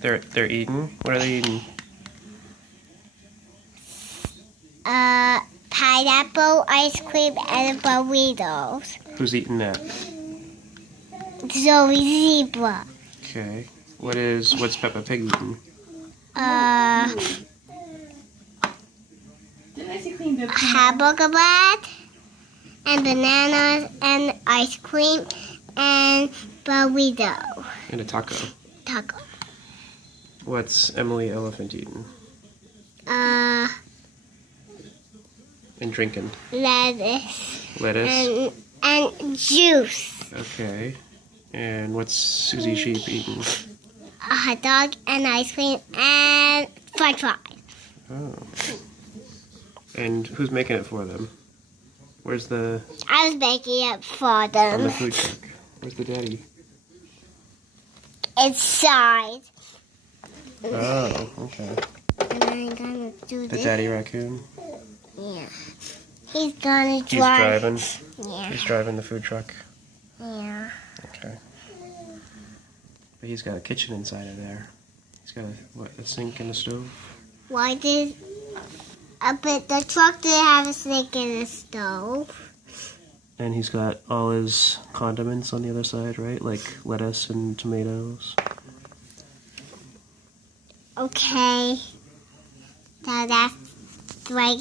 They're eating? What are they eating? Pineapple ice cream and burritos. Who's eating that? Zoe Zebra. Okay. What's Peppa Pig eating? Hamburger bread and bananas and ice cream and burrito. And a taco. Taco. What's Emily Elephant eating? And drinking? Lettuce. Lettuce? And juice. Okay. And what's Susie Sheep eating? A hot dog and ice cream and french fries. Oh. And who's making it for them? Where's the... I was making it for On them. the food truck. Where's the daddy? Inside. Oh, okay. And I'm gonna do The this. daddy raccoon? Yeah. He's gonna He's drive. driving. Yeah. He's driving the food truck. Yeah. Okay. But he's got a kitchen inside of there. He's got a sink and a stove? Why did... but the truck didn't have a sink in the stove. And he's got all his condiments on the other side, right? Like lettuce and tomatoes. Okay. Now that's like